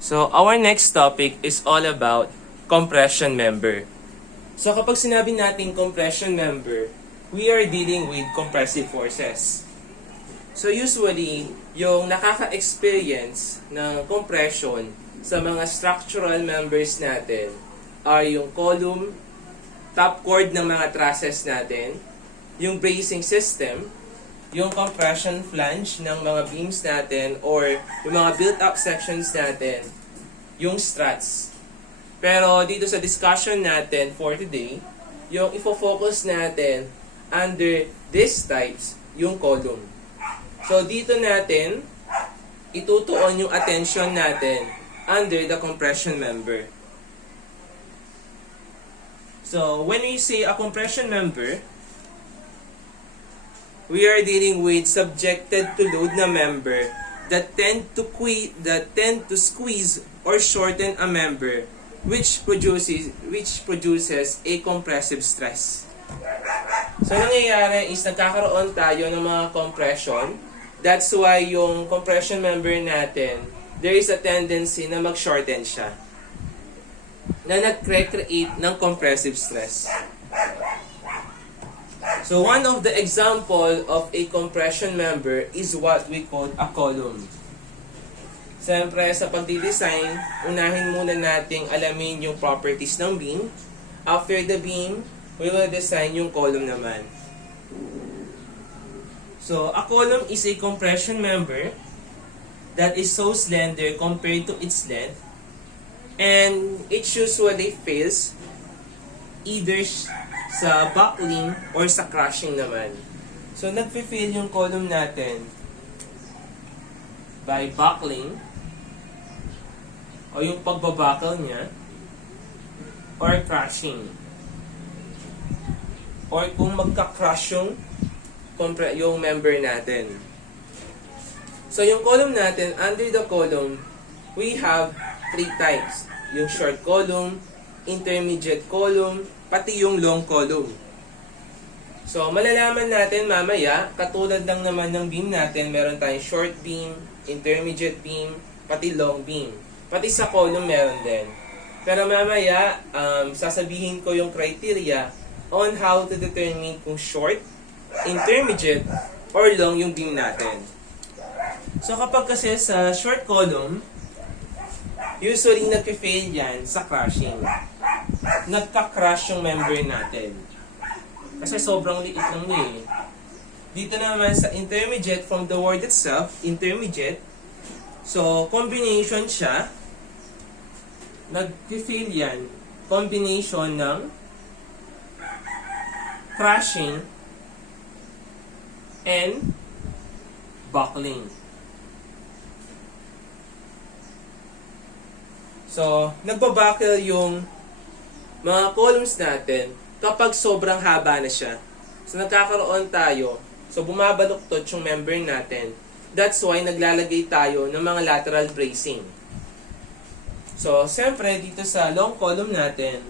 So, our next topic is all about compression member. So, kapag sinabi natin compression member, we are dealing with compressive forces. So, usually, yung nakaka-experience ng compression sa mga structural members natin are yung column, top chord ng mga trusses natin, yung bracing system, yung compression flange ng mga beams natin or yung mga built-up sections natin, yung struts. Pero dito sa discussion natin for today, yung ifo-focus natin under these types, yung column. So dito natin itutuon yung attention natin under the compression member. So when we say a compression member, we are dealing with subjected to load na member that tend to squeeze or shorten a member which produces a compressive stress. So nangyayari is nagkakaroon tayo ng mga compression. That's why yung compression member natin, there is a tendency na mag-shorten siya, na nag-create ng compressive stress. So one of the example of a compression member is what we call a column. Siyempre, sa pagdi-design, unahin muna nating alamin yung properties ng beam. After the beam, we will design yung column naman. So, a column is a compression member that is so slender compared to its length, and it usually fails either sa buckling or sa crushing naman. So, nagfe-fail yung column natin by buckling o yung pagbabuckle niya or crushing. Or kung magka-crush yung member natin. So, yung column natin, under the column, we have three types. Yung short column, intermediate column, pati yung long column. So, malalaman natin mamaya, katulad lang naman ng beam natin, meron tayong short beam, intermediate beam, pati long beam. Pati sa column meron din. Pero mamaya, sasabihin ko yung criteria on how to determine kung short, intermediate, or long yung beam natin. So, kapag kasi sa short column, usually nag-fail yan sa crushing. Nagka-crush yung member natin. Kasi sobrang liit lang niya eh. Dito naman sa intermediate, from the word itself, intermediate, so combination siya, nag-fail yan, combination ng crushing and buckling. So, nagbabuckle yung mga columns natin kapag sobrang haba na siya. So, nagkakaroon tayo. So, bumabaluktot yung member natin. That's why naglalagay tayo ng mga lateral bracing. So, siyempre, dito sa long column natin,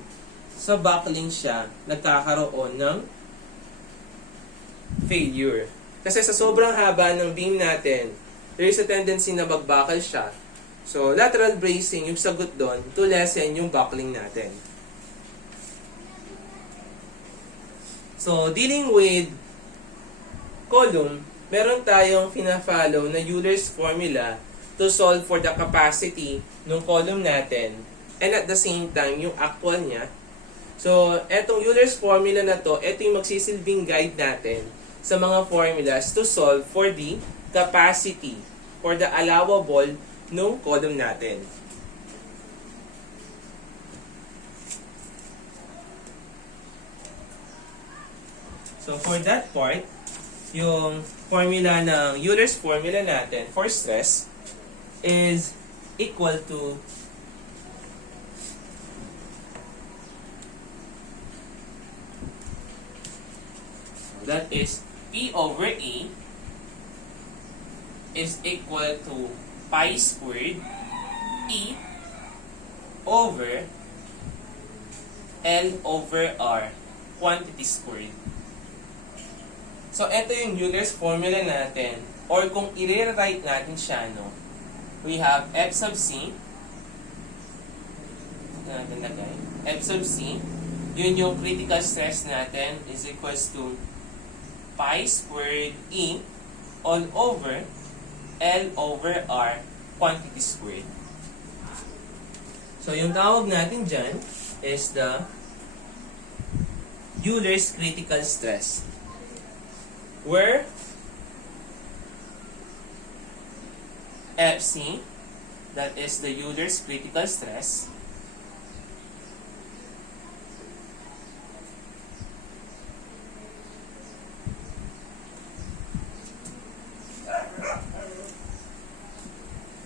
sa buckling siya, nagkakaroon ng failure. Kasi sa sobrang haba ng beam natin, there is a tendency na magbuckle siya. So, lateral bracing, yung sagot doon, to lessen yung buckling natin. So, dealing with column, meron tayong fina-follow na Euler's formula to solve for the capacity ng column natin and at the same time, yung actual niya. So, etong Euler's formula na to, ito yung magsisilbing guide natin sa mga formulas to solve for the capacity or the allowable ng column natin. So, for that part, yung formula ng Euler's formula natin for stress is equal to that is P over A is equal to pi squared E over L over R quantity squared. So, ito yung Euler's formula natin. Or kung i-rewrite natin siya, no, we have F sub C natin lagay. F sub C, yun yung critical stress natin is equals to pi squared E all over L over R quantity squared. So, yung tawag natin dyan is the Euler's critical stress, where FC, that is the Euler's critical stress,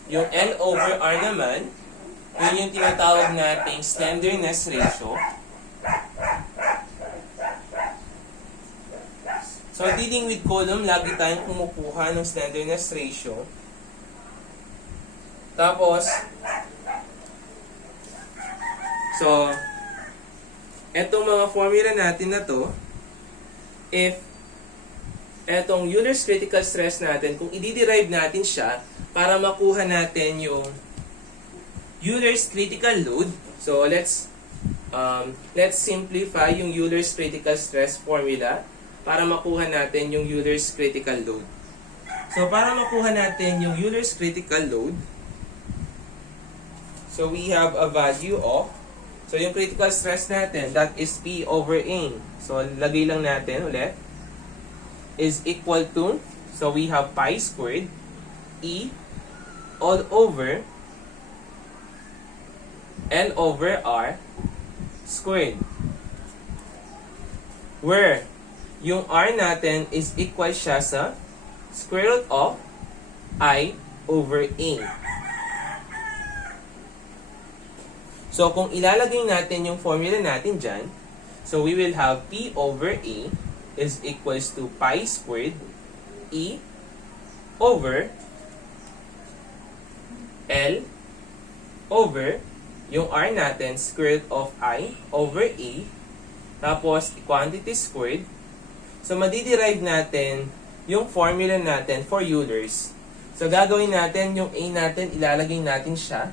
yung L over R naman, yun yung tinatawag nating slenderness ratio. So, dealing with column, lagi tayong kumukuha ng slenderness ratio. Tapos, so, etong mga formula natin na to, if etong Euler's critical stress natin, kung i-derive natin siya, para makuha natin yung Euler's critical load, so let's simplify yung Euler's critical stress formula para makuha natin yung Euler's critical load. So, para makuha natin yung Euler's critical load, so we have a value of, so yung critical stress natin, that is P over A. So, lagay lang natin ulit, is equal to, so we have pi squared E all over L over R squared, where yung R natin is equal siya sa square root of I over A. So, kung ilalagay natin yung formula natin dyan, so we will have P over A is equals to pi squared E over L over yung R natin, square root of I over A, tapos quantity squared. So, madiderive natin yung formula natin for Euler's. So, gagawin natin yung A natin, ilalagay natin siya,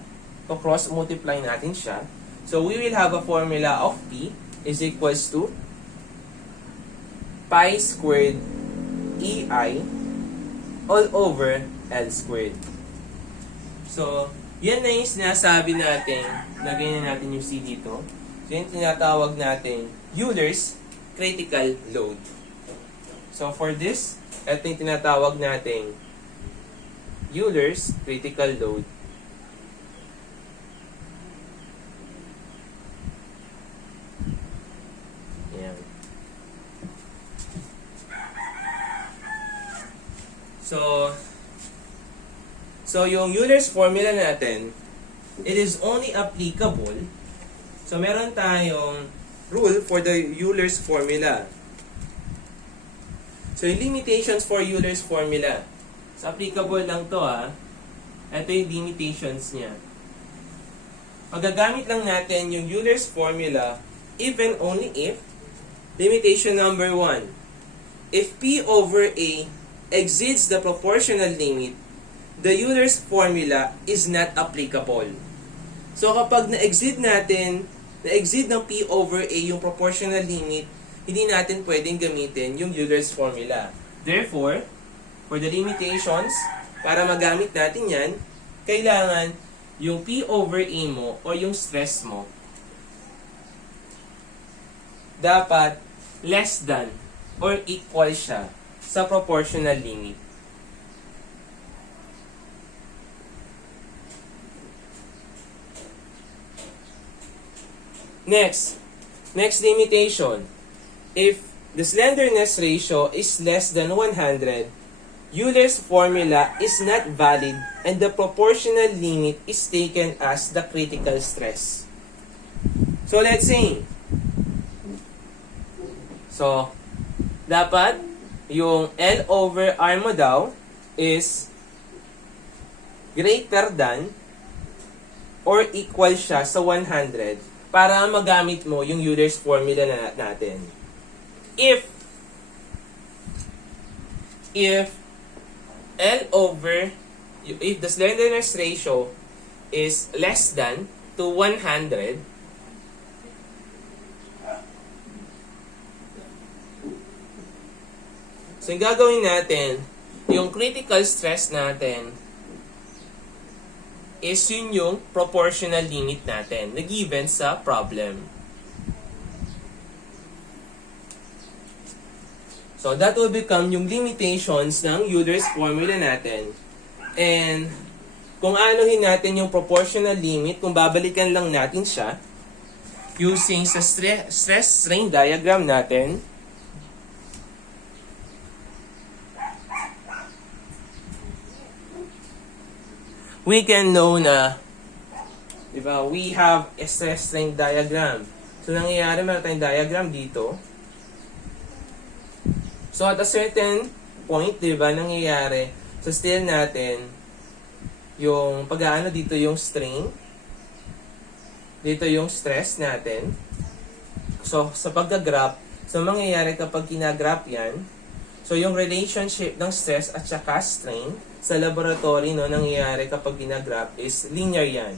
o cross-multiply natin siya. So, we will have a formula of P is equals to pi squared EI all over L squared. So, yan na yung sinasabi natin, lagay na natin yung C dito. So, yung tinatawag natin Euler's critical load. So, for this, ito yung tinatawag natin Euler's critical load. Ayan. So, yung Euler's formula natin, it is only applicable. So, meron tayong rule for the Euler's formula. So, yung limitations for Euler's formula. So, applicable lang to ha. Ito yung limitations niya. Magagamit lang natin yung Euler's formula if and only if limitation number 1. If P over A exceeds the proportional limit, the Euler's formula is not applicable. So, kapag na-exceed ng P over A yung proportional limit, hindi natin pwedeng gamitin yung Euler's formula. Therefore, for the limitations, para magamit natin yan, kailangan yung P over A mo o yung stress mo dapat less than or equal siya sa proportional limit. Next limitation. If the slenderness ratio is less than 100, Euler's formula is not valid and the proportional limit is taken as the critical stress. So, let's say, dapat yung L over R mo daw is greater than or equal siya sa 100 para magamit mo yung Euler's formula natin. If the slenderness ratio is less than to 100, So, yung gagawin natin, yung critical stress natin is yun yung proportional limit natin na given sa problem. So, that will become yung limitations ng Euler's formula natin. And, kung anuhin natin yung proportional limit, kung babalikan lang natin siya, using sa stress strain diagram natin, we can know na, di ba, we have a stress strain diagram. So, nangyayari, meron tayong diagram dito. So, at a certain point, di ba, nangyayari, so still natin, yung pag-aano dito yung strain, dito yung stress natin. So, sa pagka-graph, so mangyayari kapag kina-graph yan, so yung relationship ng stress at saka strain, sa laboratory, no, nangyayari kapag ginagraph is linear yan.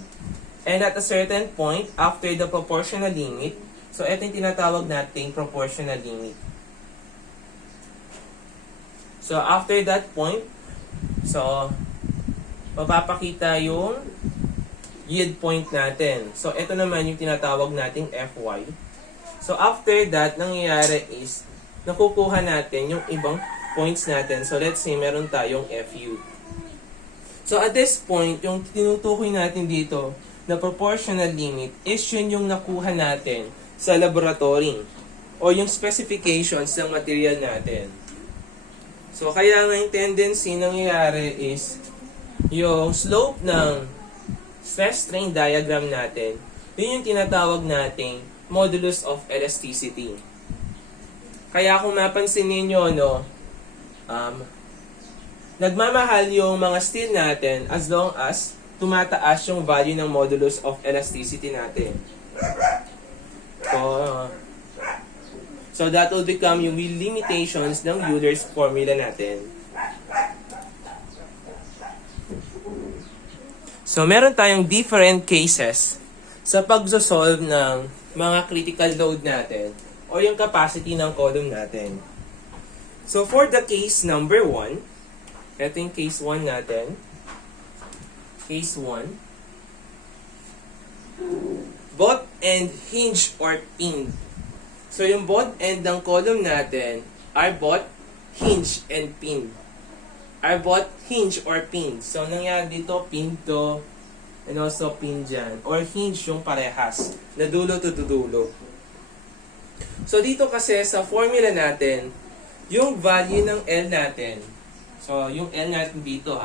And at a certain point, after the proportional limit, so ito yung tinatawag nating proportional limit. So after that point, so mapapakita yung yield point natin. So ito naman yung tinatawag nating Fy. So after that, nangyayari is nakukuha natin yung ibang points natin. So let's say meron tayong Fu. So at this point, yung tinutukoy natin dito na proportional limit is yun yung nakuha natin sa laboratory o yung specifications ng material natin. So kaya nga yung tendency nangyayari is yung slope ng stress strain diagram natin, yun yung tinatawag nating modulus of elasticity. Kaya kung mapansin ninyo, no, nagmamahal yung mga steel natin as long as tumataas yung value ng modulus of elasticity natin. So that will become yung limitations ng Euler's formula natin. So meron tayong different cases sa pagsosolve ng mga critical load natin o yung capacity ng column natin. So for the case number 1, ito yung case 1 natin. Case 1. Both end hinge or pinned. So yung both end ng column natin are both hinge and pinned. Are both hinge or pinned. So nangyari dito, pinned to, and also pinned dyan. Or hinge yung parehas, na dulo to dulo. So dito kasi sa formula natin, yung value ng L natin, so yung L natin dito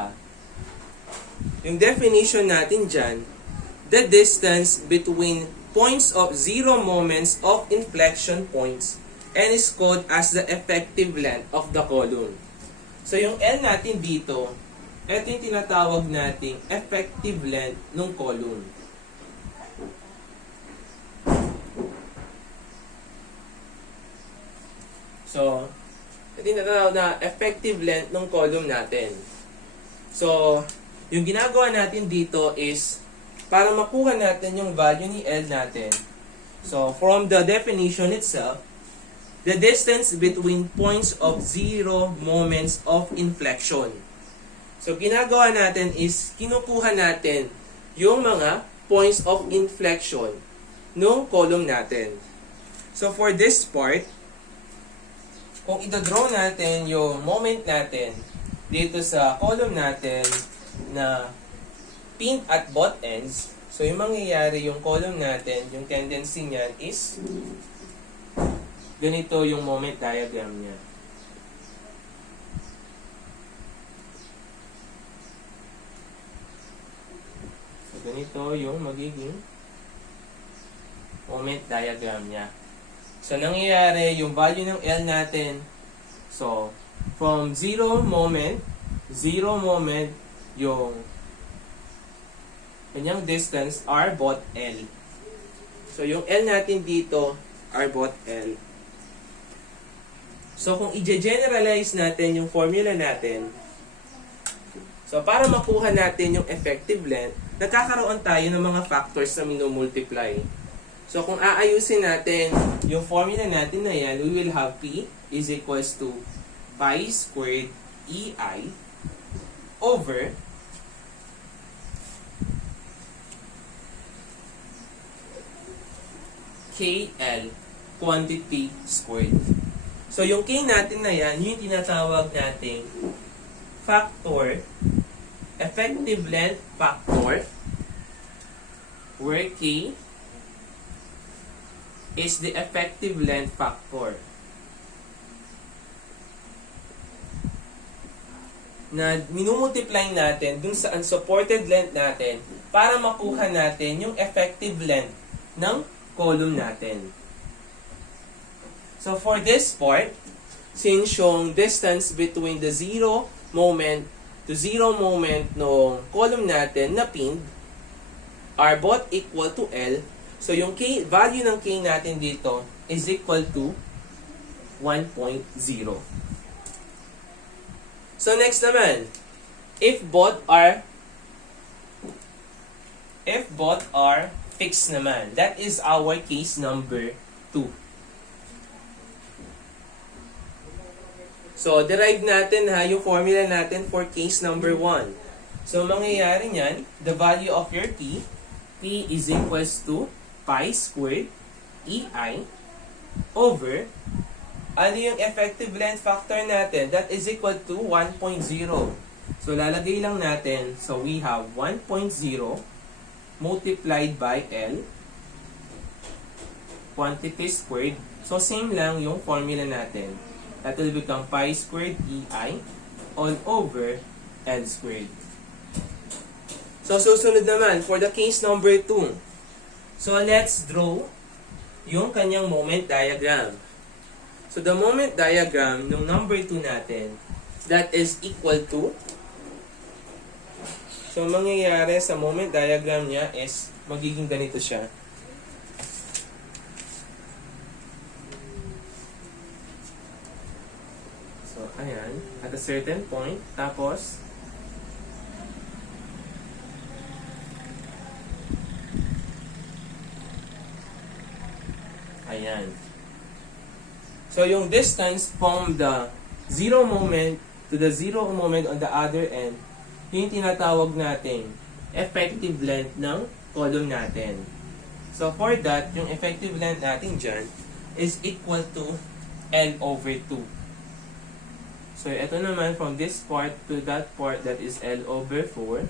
yung definition natin dyan, the distance between points of zero moments of inflection points and is called as the effective length of the column. So yung L natin dito, ito yung tinatawag nating effective length ng column. So, ito yung tinatawag na effective length ng column natin. So, yung ginagawa natin dito is para makuha natin yung value ni L natin. So, from the definition itself, the distance between points of zero moments of inflection. So, ginagawa natin is kinukuha natin yung mga points of inflection ng column natin. So, for this part, kung ito-draw natin yung moment natin dito sa column natin na pinned at both ends, so yung mangyayari yung column natin, yung tendency niyan is ganito yung moment diagram niya. So ganito yung magiging moment diagram niya. So nangyayari yung value ng L natin, so from zero moment yung kanyang distance are both L. So yung L natin dito are both L. So kung i-generalize natin yung formula natin, so para makuha natin yung effective length, nagkakaroon tayo ng mga factors na minumultiply. So kung aayusin natin yung formula natin na yan, we will have P is equals to pi squared EI over KL quantity squared. So, yung K natin na yan, yung tinatawag nating factor, effective length factor, where K is the effective length factor na minumultiply natin dun sa unsupported length natin para makuha natin yung effective length ng column natin. So for this part, since yung distance between the zero moment to zero moment ng column natin na pinned are both equal to L, so yung K, value ng K natin dito is equal to 1.0. So next naman, if both are fixed naman, that is our case number 2. So derive natin yung formula natin for case number 1. So mangyayari niyan, the value of your P is equals to pi squared EI over ano yung effective length factor natin? That is equal to 1.0. So, lalagay lang natin. So, we have 1.0 multiplied by L quantity squared. So, same lang yung formula natin. That will become pi squared EI all over L squared. So, susunod naman for the case number 2. So, let's draw yung kanyang moment diagram. So, the moment diagram ng number 2 natin, that is equal to, so, mangyayari sa moment diagram niya is, magiging ganito siya. So, ayan, at a certain point, tapos, ayan. So, yung distance from the zero moment to the zero moment on the other end, yung tinatawag nating effective length ng column natin. So, for that, yung effective length natin dyan is equal to L over 2. So, ito naman, from this part to that part, that is L over 4.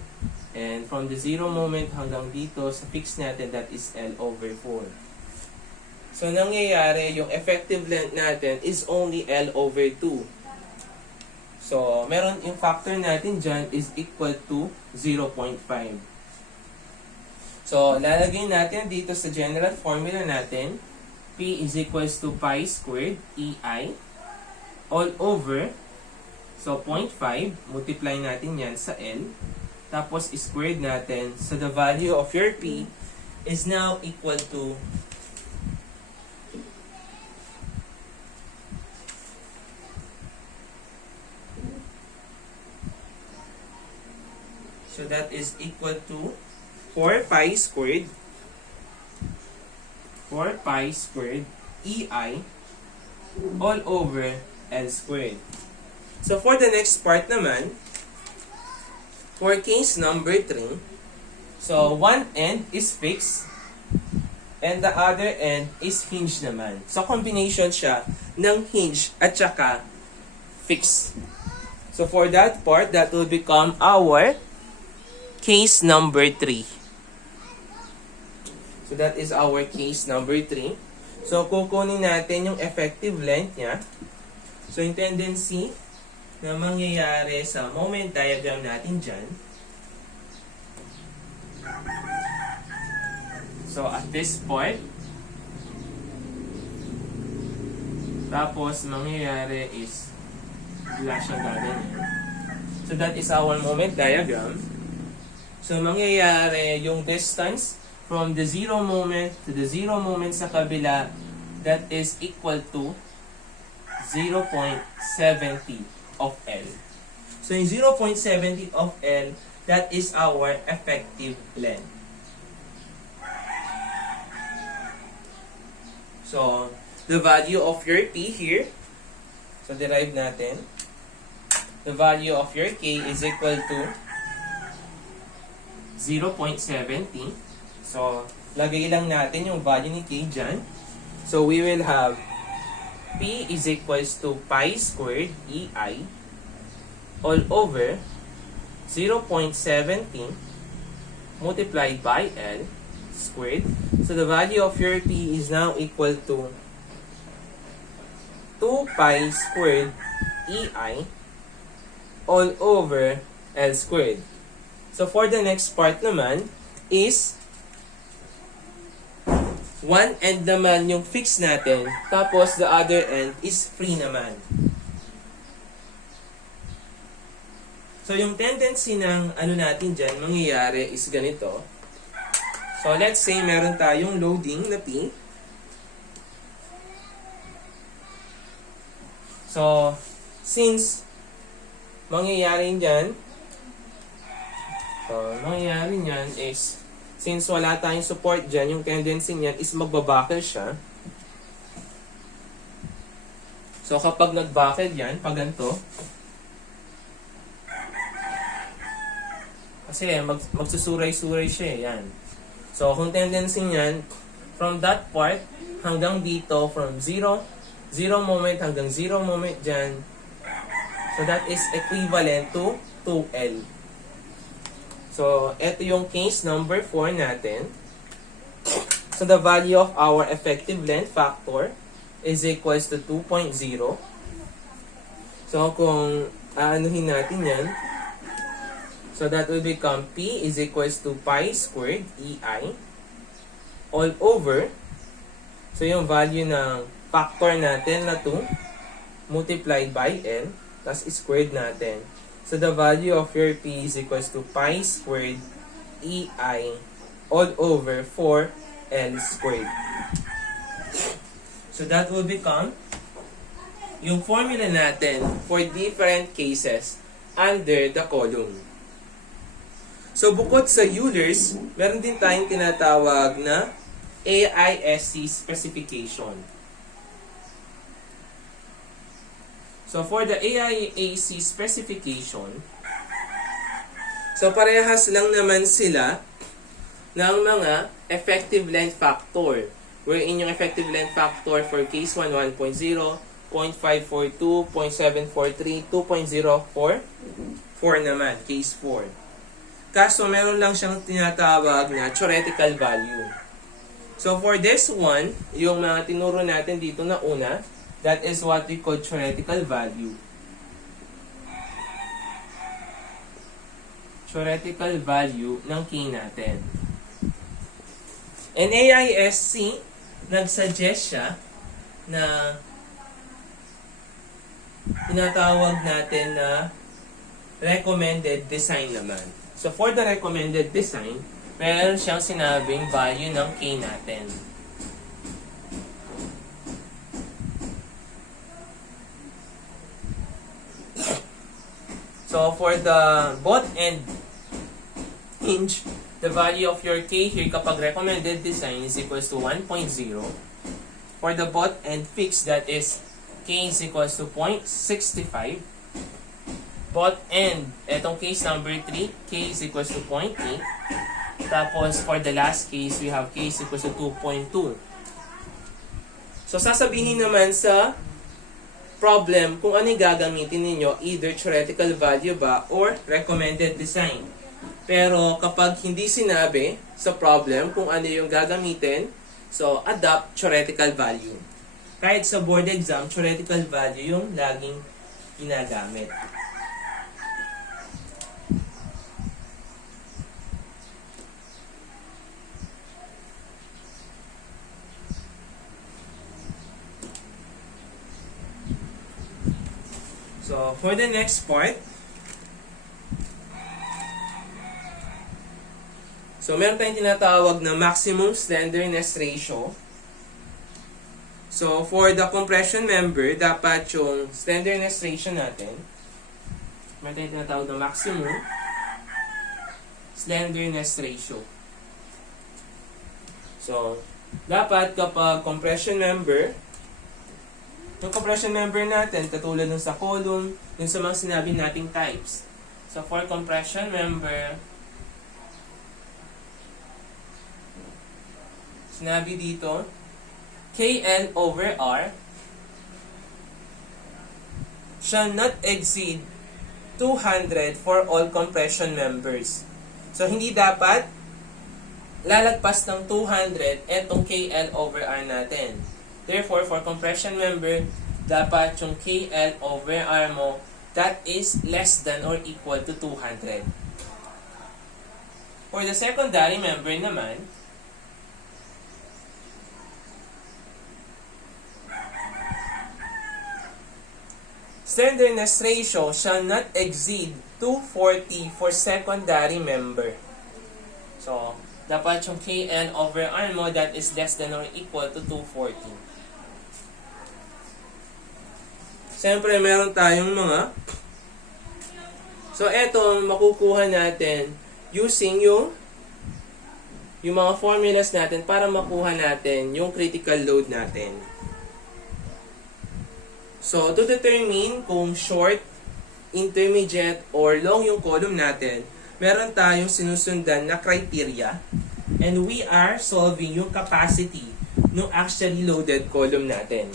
And from the zero moment hanggang dito, sa fix natin, that is L over 4. So, nangyayari, yung effective length natin is only L over 2. So, meron yung factor natin dyan is equal to 0.5. So, lalagay natin dito sa general formula natin, P is equals to pi squared EI all over, so 0.5, multiply natin yan sa L, tapos squared natin, so the value of your P is now equal to so that is equal to 4 pi squared EI all over L squared. So for the next part naman, for case number 3, so one end is fixed and the other end is hinge naman. So combination siya ng hinge at saka fixed. So for that part, that will become our case number 3. So that is our case number 3. So kukunin natin yung effective length niya. So yung tendency na mangyayari sa moment diagram natin dyan. So at this point, tapos mangyayari is wala siyang gaganyan. So that is our moment diagram. So, mangyayari yung distance from the zero moment to the zero moment sa kabila, that is equal to 0.70 of L. So, yung 0.70 of L, that is our effective length. So, the value of your P here, so derive natin, the value of your K is equal to 0.70. So, lagay lang natin yung value ni K dyan. So, we will have P is equals to pi squared EI all over 0.70 multiplied by L squared. So, the value of your P is now equal to 2 pi squared EI all over L squared. So, for the next part naman is one end naman yung fix natin, tapos the other end is free naman. So, yung tendency ng natin dyan, mangyayari is ganito. So, let's say meron tayong loading na P. So, since mangyayari dyan, is, since wala tayong support dyan, yung tendency niyan is magbabuckle siya. So, kapag nagbuckle yan, pag ganito, kasi magsusuray-suray siya yan. So, kung tendency niyan, from that part hanggang dito, from 0 moment hanggang 0 moment dyan, so that is equivalent to 2L. So, ito yung case number 4 natin. So, the value of our effective length factor is equals to 2.0. So, kung aanuhin natin yan, so that will become P is equals to pi squared EI all over, so yung value ng factor natin na 2 multiplied by L, tas squared natin. So the value of your P is equals to pi squared EI all over 4L squared. So that will become yung formula natin for different cases under the column. So, bukod sa Euler's, meron din tayong tinatawag na AISC specification. So, for the AISC specification, so parehas lang naman sila ng mga effective length factor. Wherein yung effective length factor for case 1, 1.0, 0.542, 0.743, 2.044 naman, case 4. Kaso meron lang siyang tinatawag na theoretical value. So for this one, yung mga tinuro natin dito na una, that is what we call theoretical value. Theoretical value ng K natin. And AISC, nagsuggest siya na tinatawag natin na recommended design naman. So, for the recommended design, meron siyang sinabing value ng K natin. So, for the both end hinge, the value of your K here kapag recommended design is equals to 1.0. For the both end fixed, that is K is equals to 0.65. Both end, etong case number 3, K is equals to 0.8. Tapos, for the last case, we have K is equals to 2.2. So, sasabihin naman sa problem kung ano yung gagamitin ninyo, either theoretical value ba or recommended design. Pero, kapag hindi sinabi sa problem kung ano yung gagamitin, so, adopt theoretical value. Kahit sa board exam, theoretical value yung laging ginagamit. So, for the next part, so meron tayong tinatawag na maximum slenderness ratio. So, for the compression member, dapat yung slenderness ratio natin, meron tayong tinatawag na maximum slenderness ratio. So, dapat kapag compression member, Yung compression member natin, katulad nung sa column, yung sa mga sinabi nating types. So, for compression member, sinabi dito, KL over R shall not exceed 200 for all compression members. So, hindi dapat lalagpas ng 200 etong KL over R natin. Therefore, for compression member, dapat yung KL over R mo, that is less than or equal to 200. For the secondary member naman, slenderness ratio shall not exceed 240 for secondary member. So, dapat yung KN over R mo, that is less than or equal to 240. Siyempre, meron tayong mga... So, eto, makukuha natin using yung mga formulas natin para makuha natin yung critical load natin. So, to determine kung short, intermediate, or long yung column natin, meron tayong sinusundan na criteria, and we are solving yung capacity ng actually loaded column natin.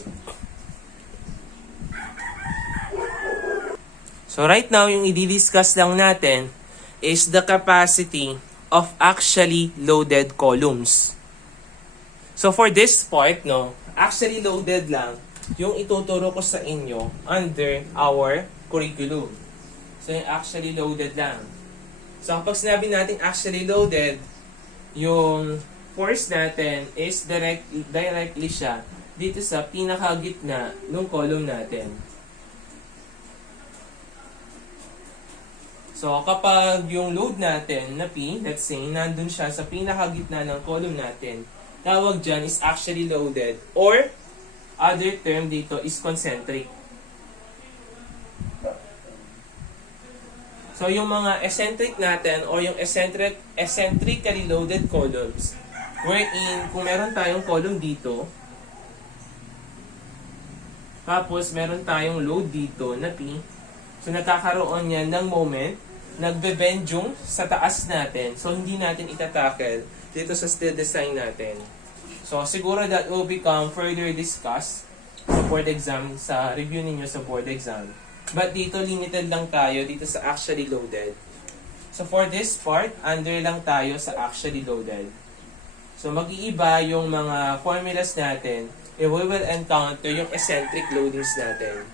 So right now, yung i-discuss lang natin is the capacity of actually loaded columns. So for this part, actually loaded lang yung ituturo ko sa inyo under our curriculum. So yung actually loaded lang. So, kapag sinabi natin actually loaded, yung force natin is directly siya dito sa pinakagitna ng column natin. So, kapag yung load natin na P, let's say, nandun siya sa pinakagitna ng column natin, tawag dyan is actually loaded, or other term dito is concentric. So, yung mga eccentric natin or yung eccentrically loaded columns, wherein kung meron tayong column dito, tapos meron tayong load dito na P, so nagkakaroon yan ng moment, nagbe-bend yung sa taas natin, so hindi natin itatackle dito sa still design natin. So, siguro that will become further discussed sa board exam, sa review ninyo sa board exam. But dito, limited lang tayo dito sa actually loaded. So, for this part, under lang tayo sa actually loaded. So, mag-iiba yung mga formulas natin, and we will encounter yung eccentric loadings natin.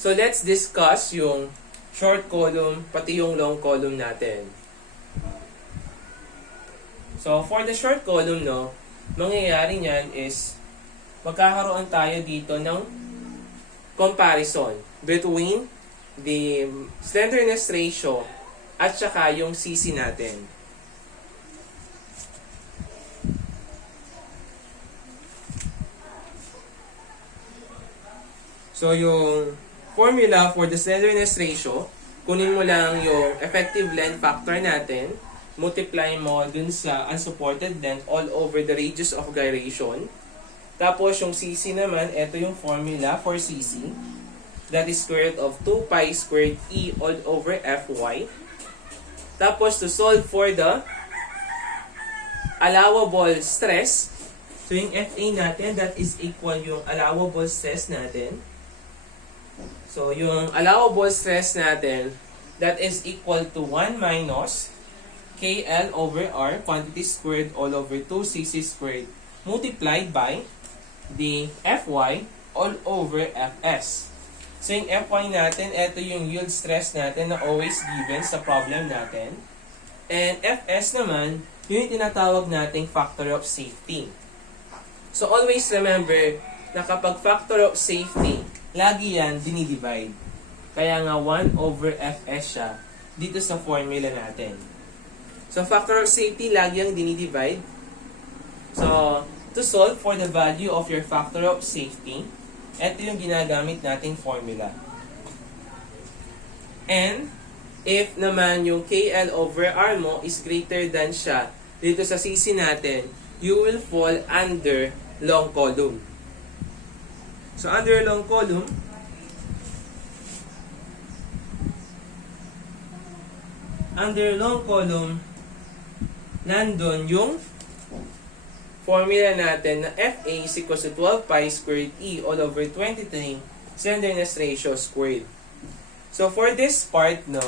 So, let's discuss yung short column, pati yung long column natin. So, for the short column, mangyayari niyan is, magkakaroon tayo dito ng comparison between the slenderness ratio at saka yung CC natin. So, yung formula for the slenderness ratio, kunin mo lang yung effective length factor natin, multiply mo dun sa unsupported length all over the radius of gyration. Tapos yung CC naman, ito yung formula for CC. That is square root of 2 pi squared E all over Fy. Tapos to solve for the allowable stress, so yung FA natin, that is equal yung allowable stress natin. So yung allowable stress natin, that is equal to 1 minus KL over R, quantity squared all over 2cc squared, multiplied by the Fy all over Fs. So yung Fy natin, ito yung yield stress natin na always given sa problem natin. And Fs naman, yung tinatawag nating factor of safety. So always remember na kapag factor of safety, lagi yan dinidivide. Kaya nga 1 over Fs siya dito sa formula natin. So factor of safety, lagi yang dinidivide. So, to solve for the value of your factor of safety, ito yung ginagamit nating formula. And, if naman yung KL over R mo is greater than siya dito sa CC natin, you will fall under long column. So, under long column, nandun yung formula natin na FA is equals to 12 pi squared E all over 23 slenderness ratio squared. So, for this part, no,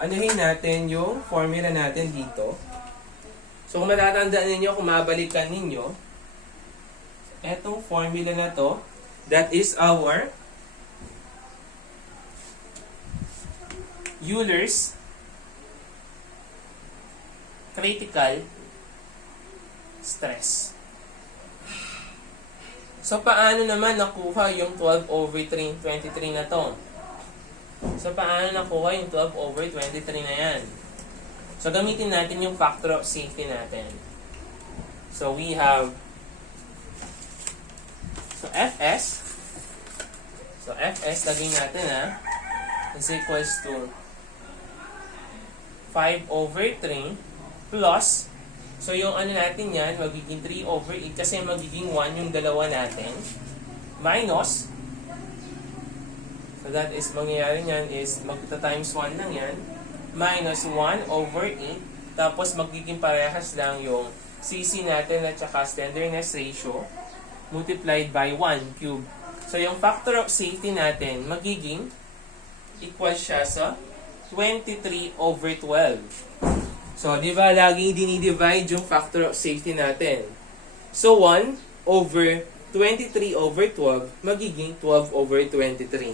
anuhin natin yung formula natin dito. So, kung matatandaan ninyo, kung mabalikan ninyo, etong formula na to, that is our Euler's critical stress. So, paano naman nakuha yung 12 over 23 na to? So, paano nakuha yung 12 over 23 na yan? So, gamitin natin yung factor of safety natin. So, we have Fs. So, Fs, laging natin is equals to 5 over 3 plus, so yung ano natin yan, magiging 3 over 8 kasi magiging 1 yung dalawa natin, minus, so that is, mangyayari nyan is, magta-times 1 lang yan, minus 1 over 8, tapos magiging parehas lang yung CC natin at saka slenderness ratio, multiplied by 1 cube. So yung factor of safety natin, magiging equal siya sa 23 over 12. So, di ba, laging dinidivide yung factor of safety natin. So, 1 over 23 over 12, magiging 12 over 23.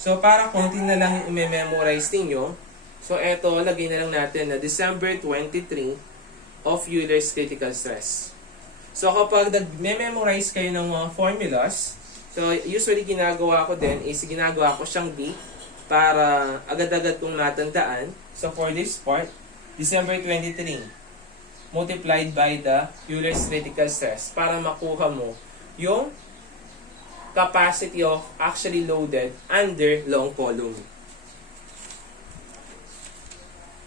So, para konti na lang yung i-memorize ninyo, so, eto, lagay na lang natin na December 23 of Euler's critical stress. So, kapag nag-memorize kayo ng mga formulas, so, usually ginagawa ko din is ginagawa ko siyang date para agad-agad kong matandaan. So, for this part, December 23 multiplied by the Euler's critical stress para makuha mo yung capacity of actually loaded under long column.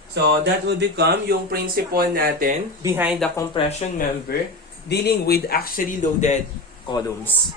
So, that will become yung principle natin behind the compression member dealing with actually loaded columns.